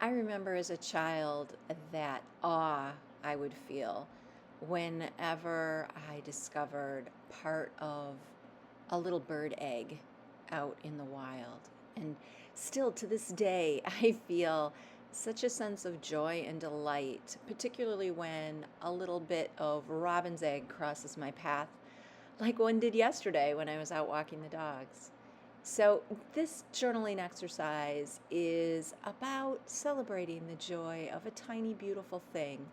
I remember as a child that awe I would feel whenever I discovered part of a little bird egg out in the wild. And still to this day, I feel such a sense of joy and delight, particularly when a little bit of robin's egg crosses my path, like one did yesterday when I was out walking the dogs. So, this journaling exercise is about celebrating the joy of a tiny, beautiful thing,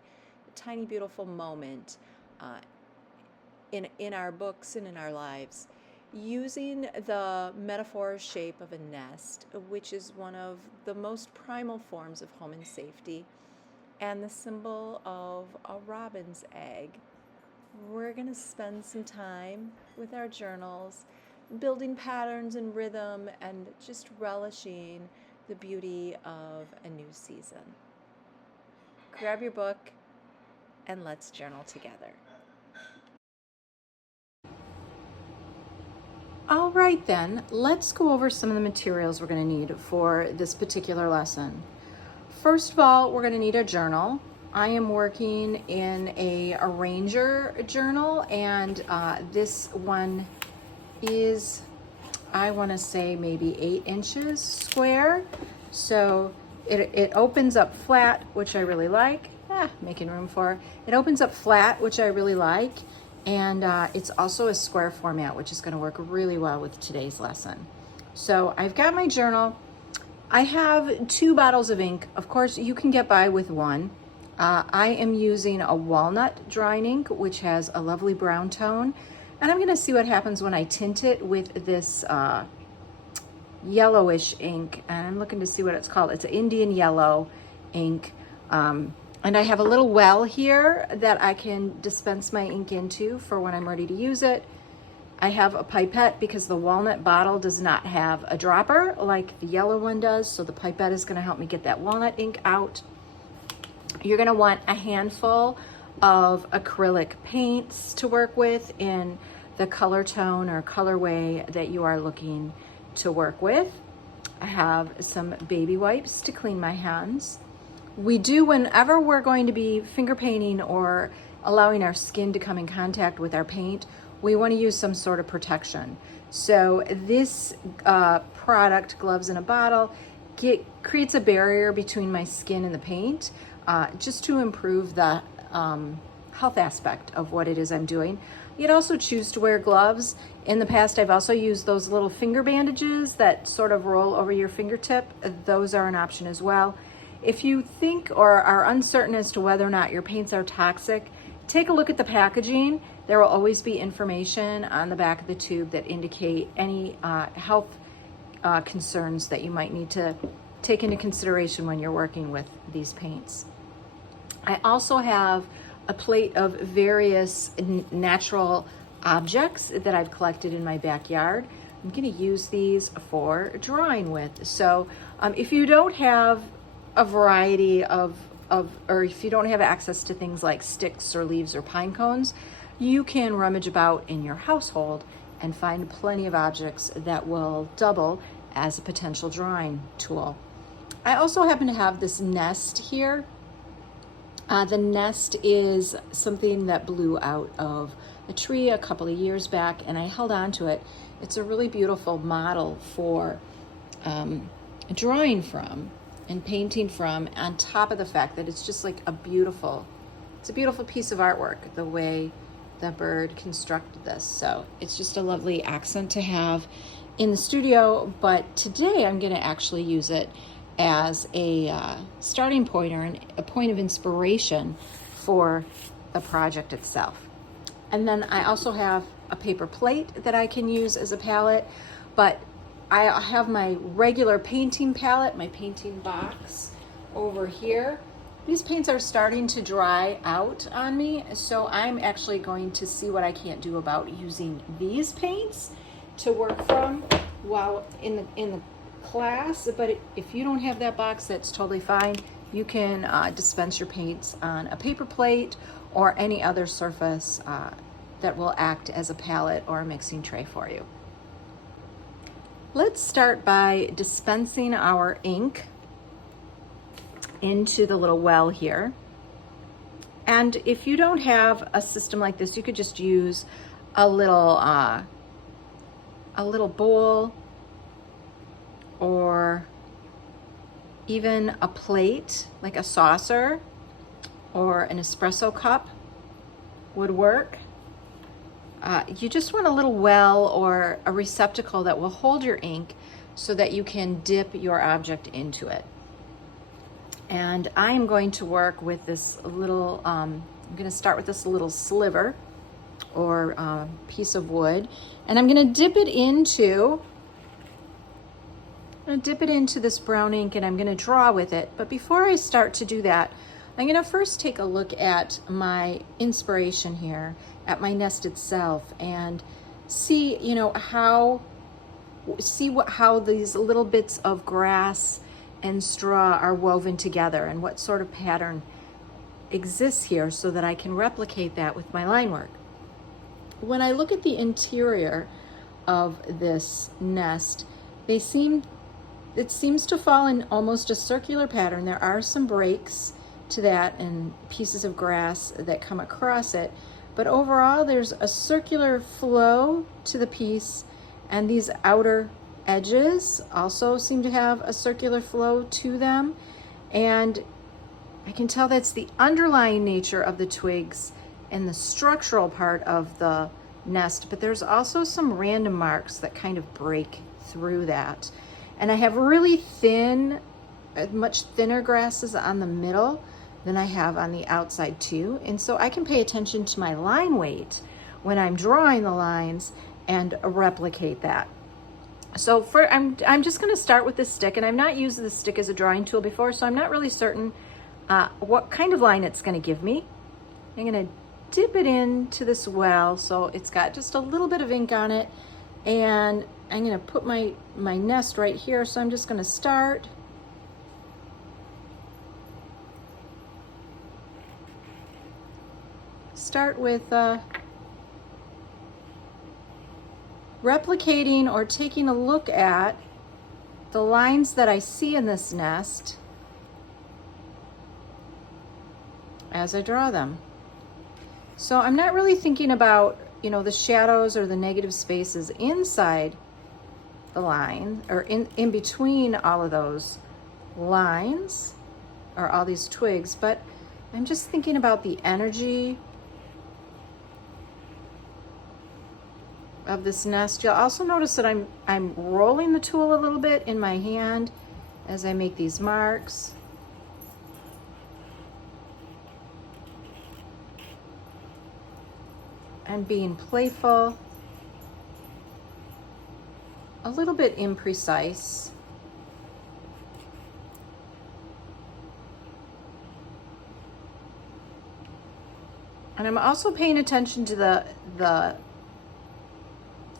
a tiny, beautiful moment uh, in our books and in our lives, using the metaphor shape of a nest, which is one of the most primal forms of home and safety, and the symbol of a robin's egg. We're going to spend some time with our journals, building patterns and rhythm, and just relishing the beauty of a new season. Grab your book and let's journal together. All right then, let's go over some of the materials we're going to need for this particular lesson. First of all, we're going to need a journal. I am working in a arranger journal, and this one is, I want to say, maybe 8 inches square. So it opens up flat, which I really like. Making room for it. Opens up flat, which I really like. And it's also a square format, which is going to work really well with today's lesson. So I've got my journal. I have 2 bottles of ink. Of course, you can get by with one. I am using a walnut drying ink, which has a lovely brown tone. And I'm going to see what happens when I tint it with this yellowish ink. And I'm looking to see what it's called. It's an Indian yellow ink. And I have a little well here that I can dispense my ink into for when I'm ready to use it. I have a pipette because the walnut bottle does not have a dropper like the yellow one does. So the pipette is going to help me get that walnut ink out. You're going to want a handful of acrylic paints to work with in the color tone or colorway that you are looking to work with. I have some baby wipes to clean my hands. We do, whenever we're going to be finger painting or allowing our skin to come in contact with our paint, we want to use some sort of protection. So this product, Gloves in a Bottle, creates a barrier between my skin and the paint, just to improve the health aspect of what it is I'm doing. You'd also choose to wear gloves. In the past, I've also used those little finger bandages that sort of roll over your fingertip. Those are an option as well. If you think or are uncertain as to whether or not your paints are toxic, take a look at the packaging. There will always be information on the back of the tube that indicate any health concerns that you might need to take into consideration when you're working with these paints. I also have a plate of various natural objects that I've collected in my backyard. I'm going to use these for drawing with. So if you don't have a variety or if you don't have access to things like sticks or leaves or pine cones, you can rummage about in your household and find plenty of objects that will double as a potential drawing tool. I also happen to have this nest here. The nest is something that blew out of a tree a couple of years back, and I held on to it. It's a really beautiful model for drawing from and painting from, on top of the fact that it's just like a beautiful piece of artwork, the way the bird constructed this. So it's just a lovely accent to have in the studio, but today I'm going to actually use it as a starting point or a point of inspiration for the project itself. And then I also have a paper plate that I can use as a palette, but I have my regular painting palette, my painting box over here. These paints are starting to dry out on me, so I'm actually going to see what I can't do about using these paints to work from while in the class. But if you don't have that box, that's totally fine. You can dispense your paints on a paper plate or any other surface that will act as a palette or a mixing tray for you. Let's start by dispensing our ink. into the little well here. And if you don't have a system like this, you could just use a little bowl, or even a plate, like a saucer or an espresso cup would work. You just want a little well or a receptacle that will hold your ink so that you can dip your object into it. And I am going to work with this little, I'm going to start with this little sliver or piece of wood, and I'm going to dip it into this brown ink, and I'm going to draw with it. But before I start to do that, I'm going to first take a look at my inspiration here, at my nest itself, and see, you know, how these little bits of grass and straw are woven together and what sort of pattern exists here so that I can replicate that with my line work. When I look at the interior of this nest, it seems to fall in almost a circular pattern. There are some breaks to that and pieces of grass that come across it, but overall there's a circular flow to the piece, and these outer edges also seem to have a circular flow to them. And I can tell that's the underlying nature of the twigs and the structural part of the nest, but there's also some random marks that kind of break through that. And I have really thin, much thinner grasses on the middle than I have on the outside too. And so I can pay attention to my line weight when I'm drawing the lines and replicate that. So I'm just going to start with this stick, and I've not used this stick as a drawing tool before, so I'm not really certain what kind of line it's going to give me. I'm going to dip it into this well so it's got just a little bit of ink on it, and I'm going to put my nest right here. So I'm just going to start with replicating or taking a look at the lines that I see in this nest as I draw them. So I'm not really thinking about, you know, the shadows or the negative spaces inside the line, or in between all of those lines or all these twigs, but I'm just thinking about the energy of this nest. You'll also notice that I'm rolling the tool a little bit in my hand as I make these marks. And being playful, a little bit imprecise. And I'm also paying attention to the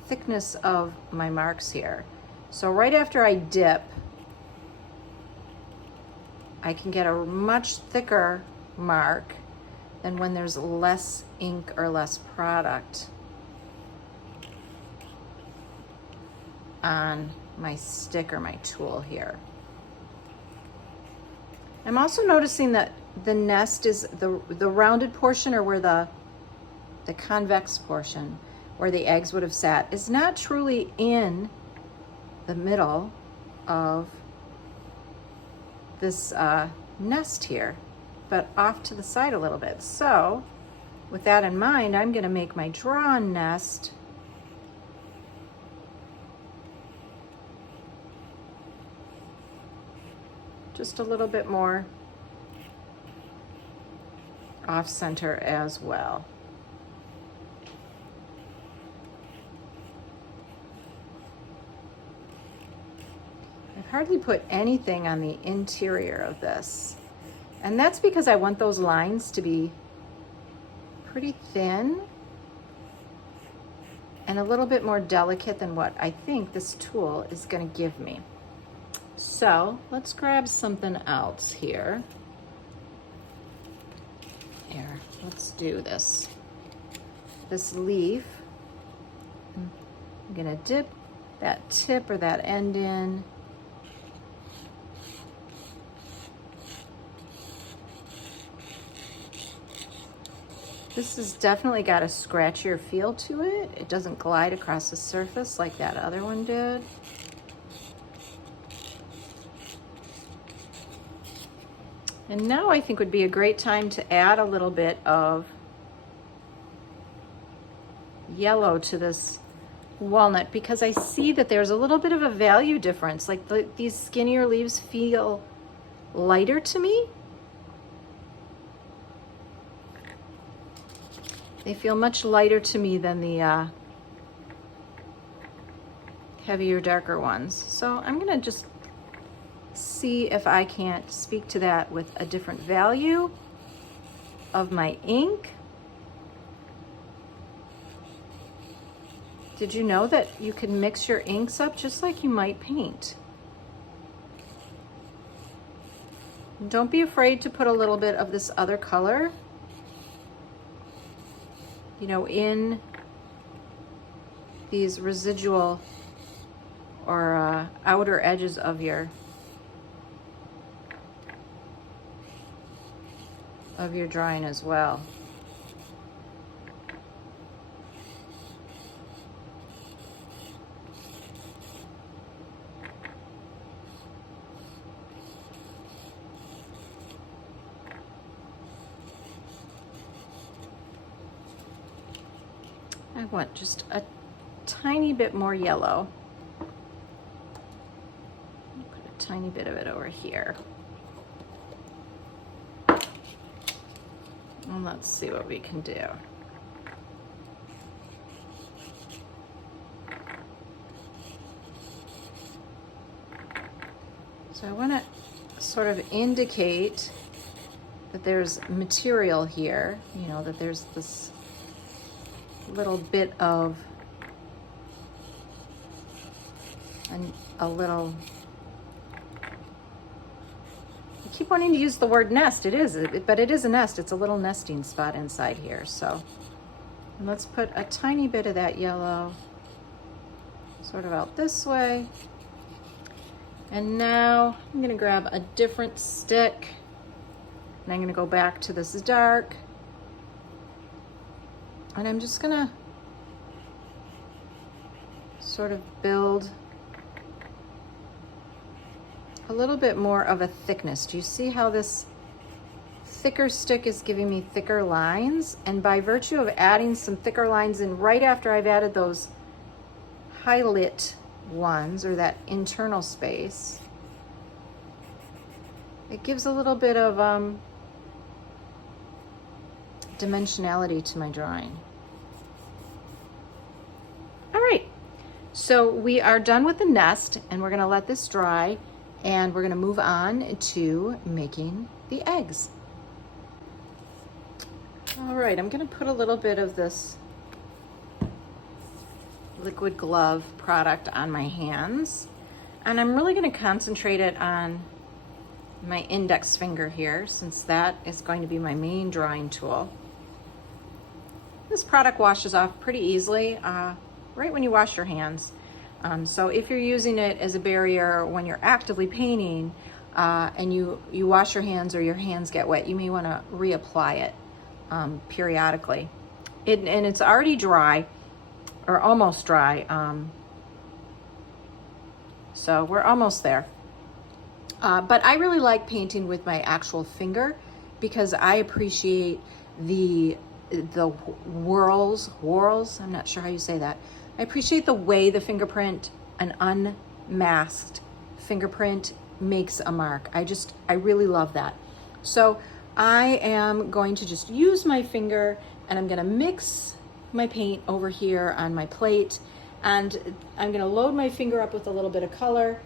thickness of my marks here. So right after I dip, I can get a much thicker mark than when there's less ink or less product on my stick or my tool here. I'm also noticing that the nest is the rounded portion, or where the convex portion where the eggs would have sat, is not truly in the middle of this nest here, but off to the side a little bit. So with that in mind, I'm going to make my drawn nest just a little bit more off center as well. I've hardly put anything on the interior of this, and that's because I want those lines to be pretty thin and a little bit more delicate than what I think this tool is going to give me. So let's grab something else here. Here, let's do this leaf. I'm going to dip that tip or that end in. This has definitely got a scratchier feel to it. It doesn't glide across the surface like that other one did. And now I think would be a great time to add a little bit of yellow to this walnut, because I see that there's a little bit of a value difference. Like these skinnier leaves feel lighter to me. They feel much lighter to me than the heavier, darker ones. So I'm gonna just see if I can't speak to that with a different value of my ink. Did you know that you can mix your inks up just like you might paint? Don't be afraid to put a little bit of this other color, you know, in these residual or outer edges of your drawing as well. I want just a tiny bit more yellow. Put a tiny bit of it over here. And let's see what we can do. So I want to sort of indicate that there's material here, you know, that there's this little bit of a little, I keep wanting to use the word nest. It is, but it is a nest. It's a little nesting spot inside here. So let's put a tiny bit of that yellow sort of out this way. And now I'm gonna grab a different stick and I'm gonna go back to this dark. And I'm just gonna sort of build a little bit more of a thickness. Do you see how this thicker stick is giving me thicker lines? And by virtue of adding some thicker lines in right after I've added those highlight ones, or that internal space, it gives a little bit of dimensionality to my drawing. All right, so we are done with the nest and we're gonna let this dry and we're gonna move on to making the eggs. All right, I'm gonna put a little bit of this liquid glove product on my hands, and I'm really gonna concentrate it on my index finger here, since that is going to be my main drawing tool. This product washes off pretty easily right when you wash your hands. So if you're using it as a barrier when you're actively painting and you wash your hands or your hands get wet, you may want to reapply it periodically. And it's already dry, or almost dry, so we're almost there. But I really like painting with my actual finger because I appreciate the whorls, I'm not sure how you say that. I appreciate the way the fingerprint, an unmasked fingerprint, makes a mark. I really love that. So I am going to just use my finger and I'm gonna mix my paint over here on my plate, and I'm gonna load my finger up with a little bit of color.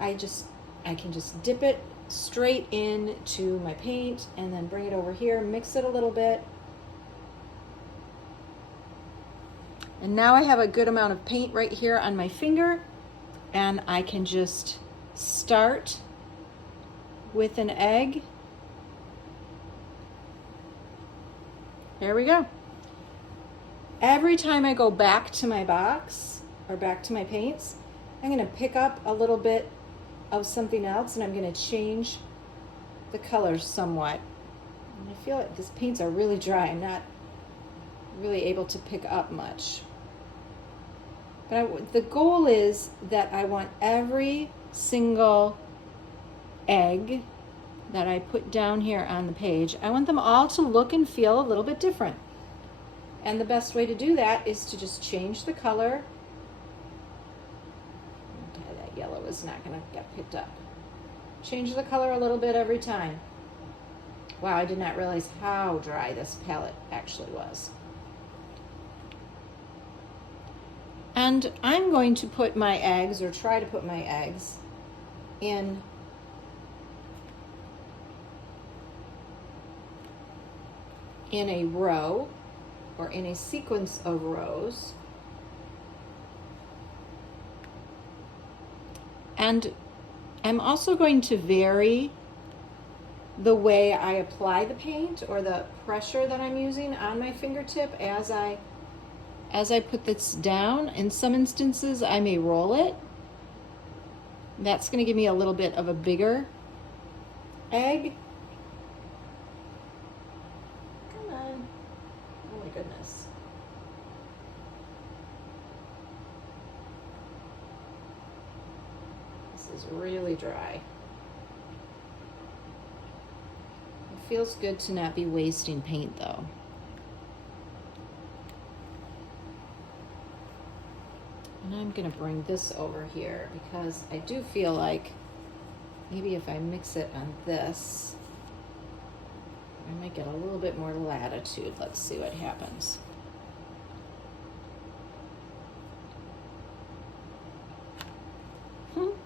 I can just dip it straight into my paint and then bring it over here, mix it a little bit. And now I have a good amount of paint right here on my finger, and I can just start with an egg. There we go. Every time I go back to my box or back to my paints, I'm gonna pick up a little bit of something else and I'm gonna change the colors somewhat. And I feel like these paints are really dry. I'm not really able to pick up much. But the goal is that I want every single egg that I put down here on the page, I want them all to look and feel a little bit different. And the best way to do that is to just change the color. Okay, that yellow is not going to get picked up. Change the color a little bit every time. Wow, I did not realize how dry this palette actually was. And I'm going to put my eggs, or try to put my eggs, in a row, or in a sequence of rows. And I'm also going to vary the way I apply the paint, or the pressure that I'm using on my fingertip as I put this down. In some instances, I may roll it. That's going to give me a little bit of a bigger egg. Come on. Oh my goodness. This is really dry. It feels good to not be wasting paint though. And I'm going to bring this over here because I do feel like maybe if I mix it on this, I might get a little bit more latitude. Let's see what happens. Let's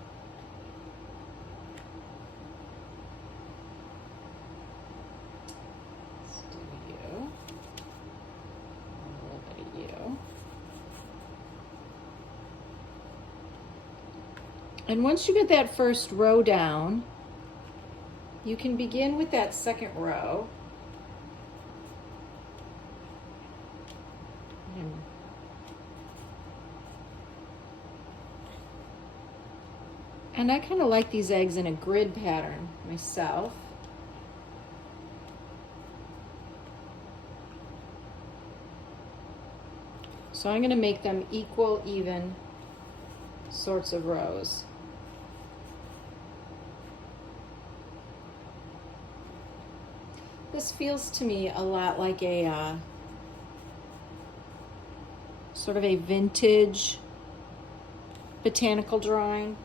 do you. A little bit of you. And once you get that first row down, you can begin with that second row. And I kind of like these eggs in a grid pattern myself. So I'm going to make them equal, even sorts of rows. This feels to me a lot like a sort of a vintage botanical drawing.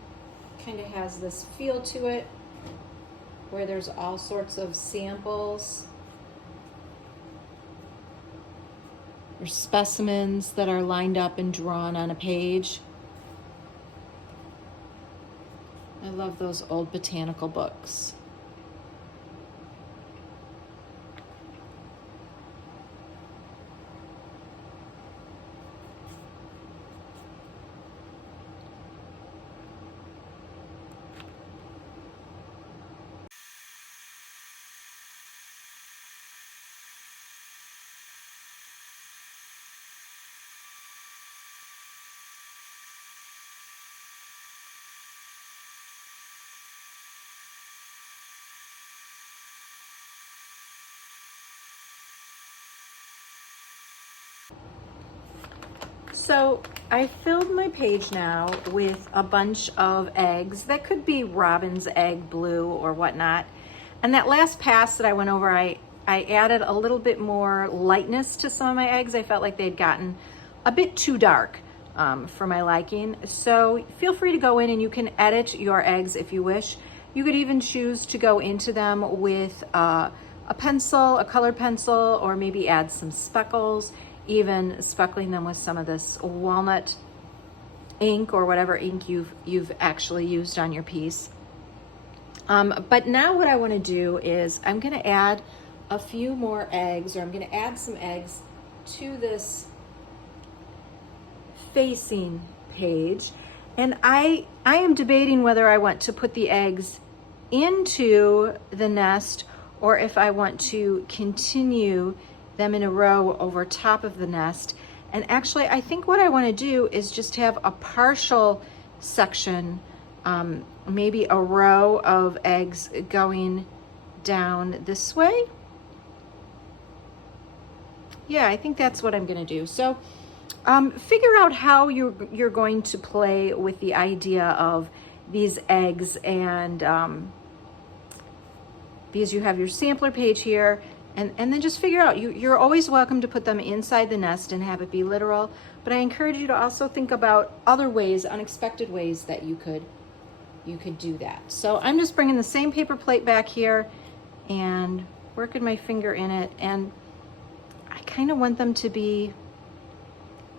Kind of has this feel to it where there's all sorts of samples or specimens that are lined up and drawn on a page. I love those old botanical books. So I filled my page now with a bunch of eggs. That could be robin's egg blue or whatnot. And that last pass that I went over, I added a little bit more lightness to some of my eggs. I felt like they'd gotten a bit too dark for my liking. So feel free to go in and you can edit your eggs if you wish. You could even choose to go into them with a pencil, a colored pencil, or maybe add some speckles, even speckling them with some of this walnut ink or whatever ink you've actually used on your piece. But now what I want to do is I'm going to add a few more eggs, or I'm going to add some eggs to this facing page. And I am debating whether I want to put the eggs into the nest or if I want to continue them in a row over top of the nest. And actually, I think what I want to do is just have a partial section, maybe a row of eggs going down this way. Yeah, I think that's what I'm gonna do. So figure out how you're going to play with the idea of these eggs, and because you have your sampler page here, and then just figure out, you're always welcome to put them inside the nest and have it be literal, but I encourage you to also think about other ways, unexpected ways that you could do that. So I'm just bringing the same paper plate back here and working my finger in it, and I kind of want them to be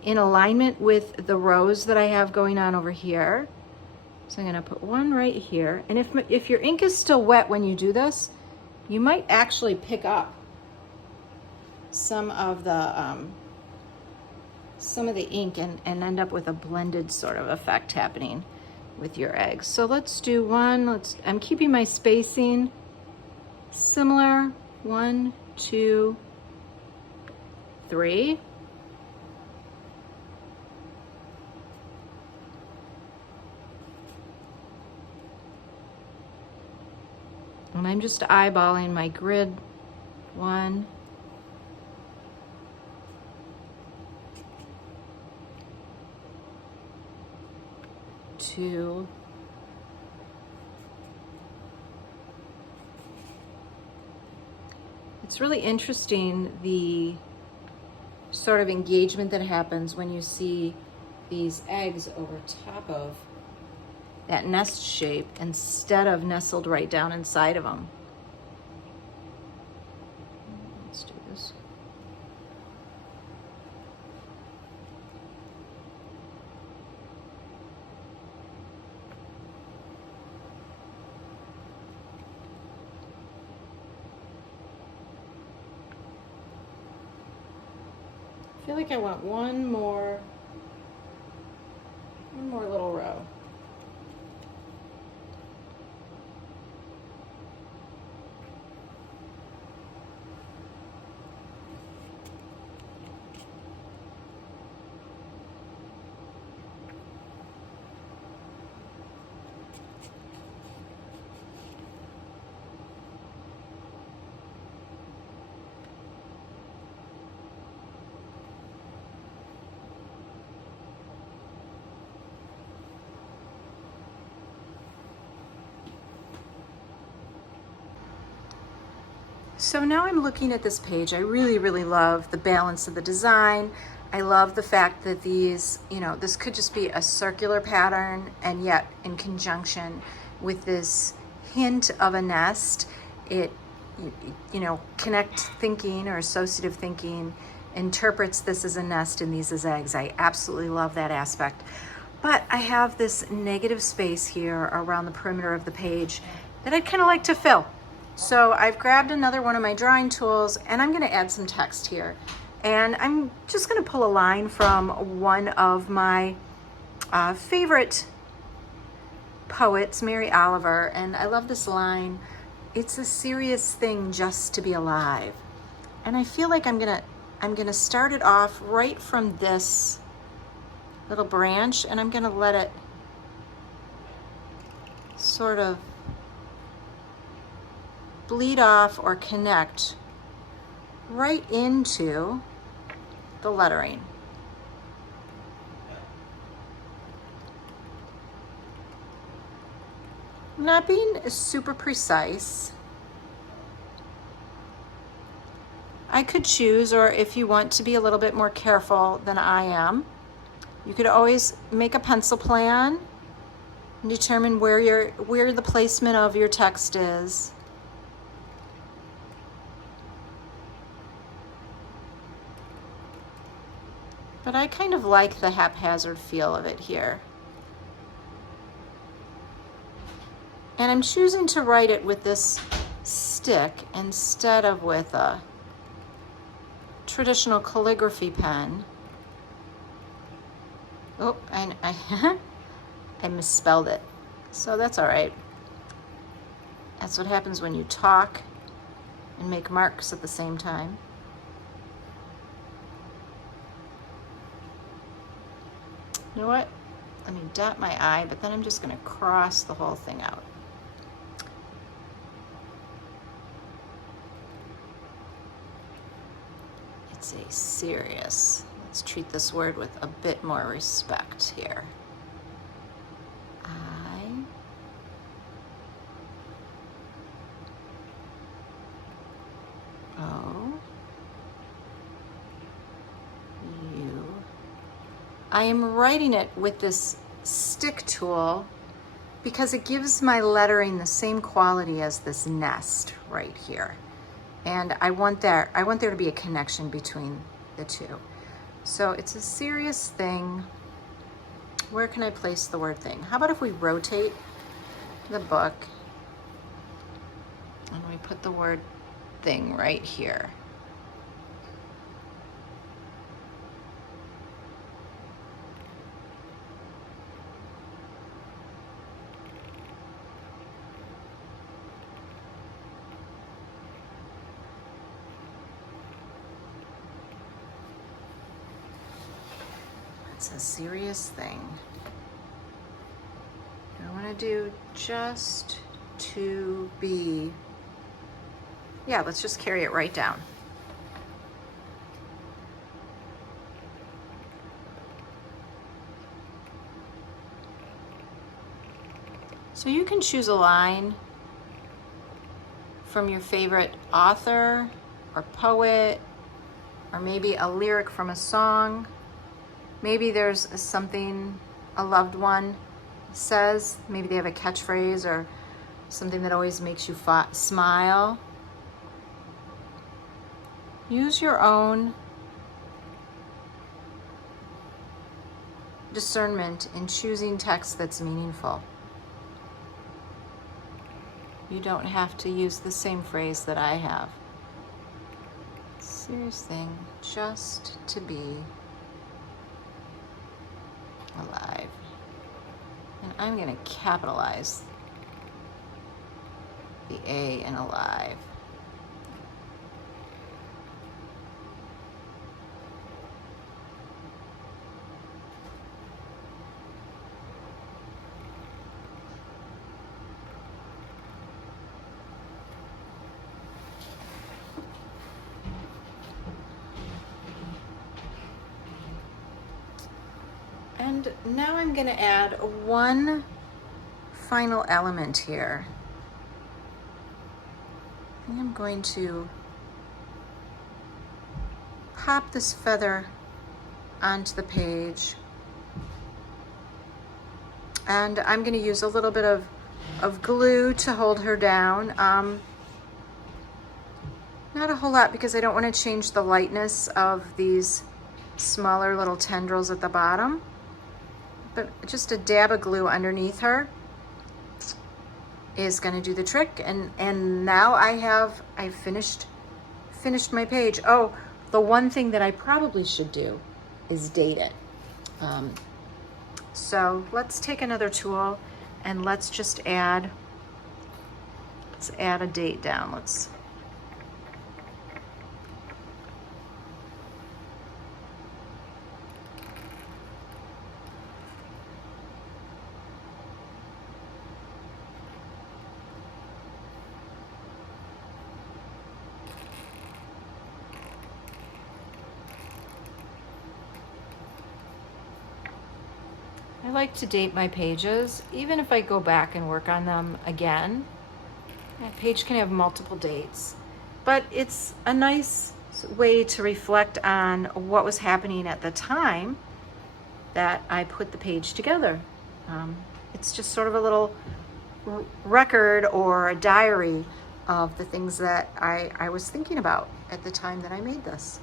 in alignment with the rows that I have going on over here. So I'm gonna put one right here, and if your ink is still wet when you do this, you might actually pick up some of the ink and end up with a blended sort of effect happening with your eggs. So let's do one. I'm keeping my spacing similar. 1, 2, 3. And I'm just eyeballing my grid. 1, 2, it's really interesting, the sort of engagement that happens when you see these eggs over top of that nest shape instead of nestled right down inside of them. Let's do this. I feel like I want one more little row. So now I'm looking at this page. I really love the balance of the design. I love the fact that these, this could just be a circular pattern, and yet in conjunction with this hint of a nest, it, connect thinking or associative thinking interprets this as a nest and these as eggs. I absolutely love that aspect. But I have this negative space here around the perimeter of the page that I'd kind of like to fill. So I've grabbed another one of my drawing tools, and I'm going to add some text here. And I'm just going to pull a line from one of my favorite poets, Mary Oliver, and I love this line: "It's a serious thing just to be alive." And I feel like I'm gonna start it off right from this little branch, and I'm gonna let it sort of bleed off or connect right into the lettering. I'm not being super precise. I could choose, or if you want to be a little bit more careful than I am, you could always make a pencil plan and determine where the placement of your text is. But I kind of like the haphazard feel of it here. And I'm choosing to write it with this stick instead of with a traditional calligraphy pen. Oh, and I misspelled it. So that's all right. That's what happens when you talk and make marks at the same time. You know what? Let me dot my I, but then I'm just going to cross the whole thing out. It's say serious. Let's treat this word with a bit more respect here. I am writing it with this stick tool because it gives my lettering the same quality as this nest right here. And I want there to be a connection between the two. So it's a serious thing. Where can I place the word thing? How about if we rotate the book and we put the word thing right here? It's a serious thing. I want to do just to be, yeah, let's just carry it right down. So you can choose a line from your favorite author or poet, or maybe a lyric from a song. Maybe there's something a loved one says. Maybe they have a catchphrase or something that always makes you smile. Use your own discernment in choosing text that's meaningful. You don't have to use the same phrase that I have. Serious thing, just to be alive. And I'm going to capitalize the A in alive. And now I'm going to add one final element here. I'm going to pop this feather onto the page. And I'm going to use a little bit of glue to hold her down. Not a whole lot because I don't want to change the lightness of these smaller little tendrils at the bottom. But just a dab of glue underneath her is going to do the trick. And now I've finished my page. Oh, the one thing that I probably should do is date it. So let's take another tool and let's just add a date down. I like to date my pages, even if I go back and work on them again. A page can have multiple dates, but it's a nice way to reflect on what was happening at the time that I put the page together. It's just sort of a little record or a diary of the things that I was thinking about at the time that I made this.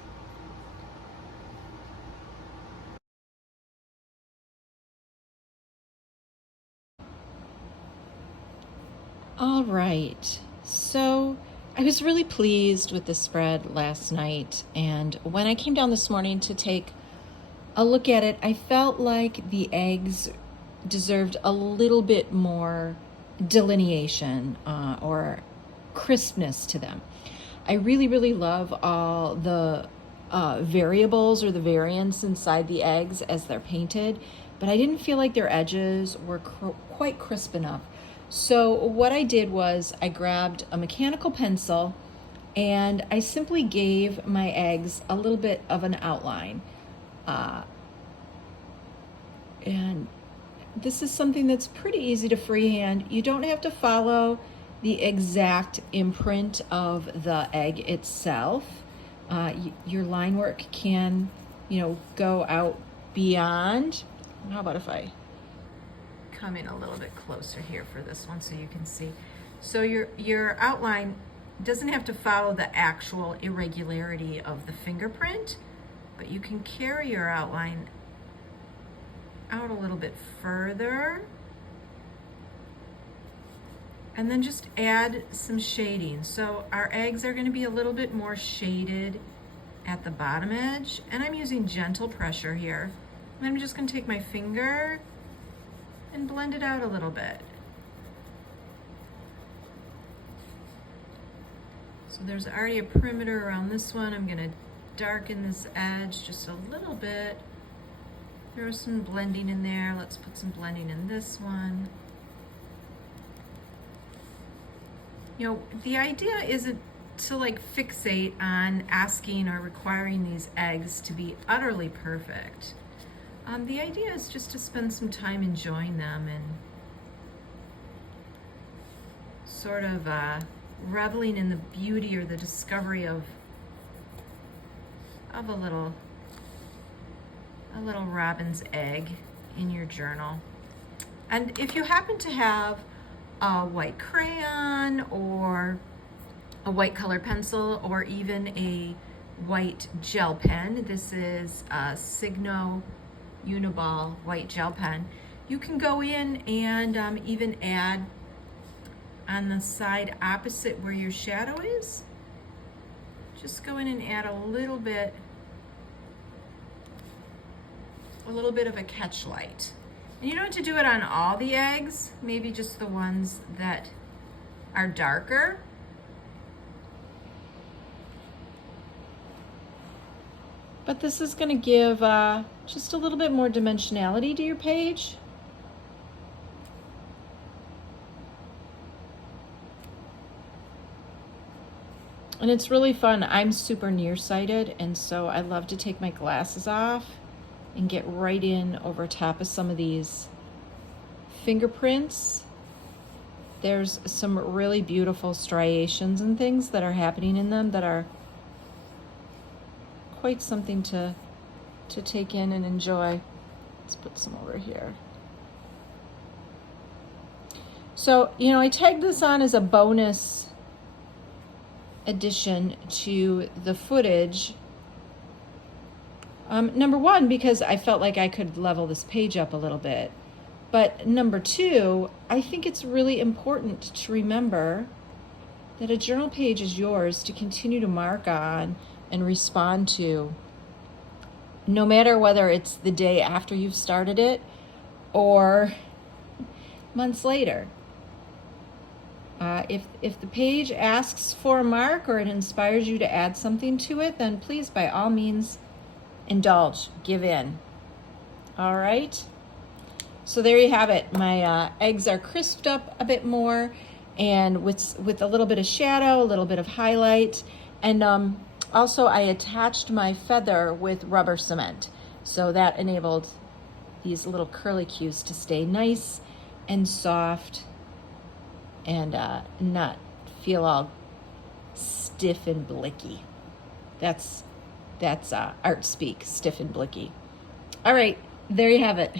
All right, so I was really pleased with the spread last night, and when I came down this morning to take a look at it, I felt like the eggs deserved a little bit more delineation or crispness to them. I really, really love all the variables or the variants inside the eggs as they're painted, but I didn't feel like their edges were quite crisp enough. So what I did was I grabbed a mechanical pencil and I simply gave my eggs a little bit of an outline. And this is something that's pretty easy to freehand. You don't have to follow the exact imprint of the egg itself. Your line work can, go out beyond. How about if I come in a little bit closer here for this one so you can see. So your outline doesn't have to follow the actual irregularity of the fingerprint, but you can carry your outline out a little bit further and then just add some shading. So our eggs are going to be a little bit more shaded at the bottom edge, and I'm using gentle pressure here. And I'm just going to take my finger and blend it out a little bit. So there's already a perimeter around this one. I'm going to darken this edge just a little bit. There's some blending in there. Let's put some blending in this one. The idea isn't to fixate on asking or requiring these eggs to be utterly perfect. The idea is just to spend some time enjoying them and sort of reveling in the beauty or the discovery of a little robin's egg in your journal. And if you happen to have a white crayon or a white colored pencil or even a white gel pen, this is a Signo Uniball white gel pen, you can go in and even add on the side opposite where your shadow is. Just go in and add a little bit of a catch light. And you don't have to do it on all the eggs, maybe just the ones that are darker. But this is going to give just a little bit more dimensionality to your page. And it's really fun. I'm super nearsighted, and so I love to take my glasses off and get right in over top of some of these fingerprints. There's some really beautiful striations and things that are happening in them that are quite something to take in and enjoy. Let's put some over here. So, I tagged this on as a bonus addition to the footage. Number one, because I felt like I could level this page up a little bit. But number two, I think it's really important to remember that a journal page is yours to continue to mark on and respond to, no matter whether it's the day after you've started it or months later. If the page asks for a mark or it inspires you to add something to it, then please, by all means, indulge, give in. All right. So there you have it. My eggs are crisped up a bit more, and with a little bit of shadow, a little bit of highlight, and also I attached my feather with rubber cement, so that enabled these little curlicues to stay nice and soft and not feel all stiff and blicky. That's art speak, stiff and blicky. All right, there you have it.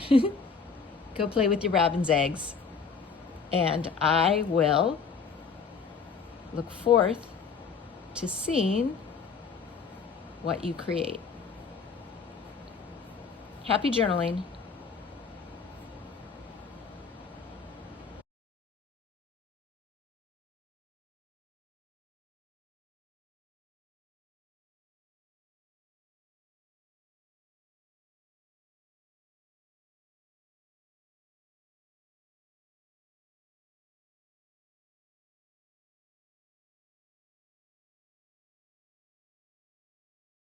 Go play with your robin's eggs. And I will look forth to seeing what you create. Happy journaling.